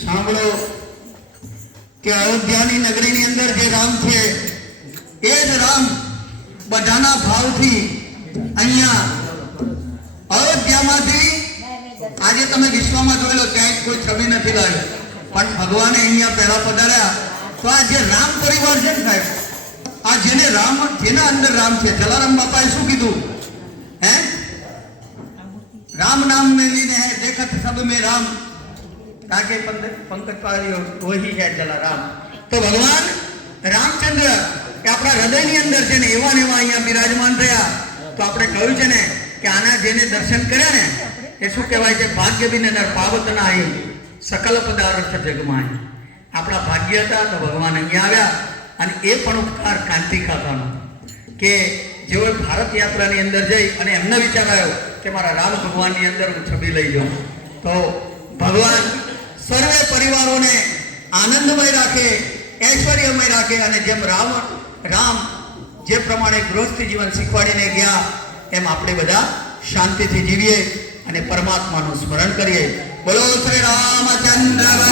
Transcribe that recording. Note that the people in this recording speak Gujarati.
સાંભળો કે અયોધ્યાની નગરીની અંદર જે રામ છે એ જ રામ બધાના ભાવથી અહીંયા અયોધ્યામાંથી આજે તમે વિશ્વમાં જોઈ લો ક્યાંય કોઈ છબી નથી લાવી, પણ ભગવાને અહીંયા પહેલા પધાર્યા તો આ જે રામ પરિવાર છે ને સાહેબ, આ જેને રામ, જેના અંદર રામ છે, જલારામ બાપાએ શું કીધું હે, राम नाम में लीन है देखत सब में राम, काके पंकज पारियो वही है जलाराम। तो भगवान रामचंद्र કે આપણા હૃદયની અંદર છે ને એવા ને એવા અહીંયા બિરાજમાન થયા। તો આપણે કહ્યું છે ને કે આના જેને દર્શન કર્યા ને એ શું કહેવાય છે, ભાગ્ય બિન નર પાવતના અહીં સકલ પદાર્થ જગમાં। આપણા ભાગ્ય હતા તો ભગવાન અહીંયા આવ્યા, અને એ પણ ઉપકાર કાંતિ કાકાનો કે જેઓ ભારત યાત્રાની અંદર જઈ અને એમને વિચાર આવ્યો કે મારા રામ ભગવાનની અંદર હું છબી લઈ જાઉં। તો ભગવાન સર્વે પરિવારોને આનંદમય રાખે, ઐશ્વર્યમય રાખે, અને જેમ રામ જે પ્રમાણે ગૃહસ્થી જીવન શીખવાડીને ગયા એમ આપણે બધા શાંતિથી જીવીએ અને પરમાત્માનું સ્મરણ કરીએ। બોલો શ્રી રામચંદ્ર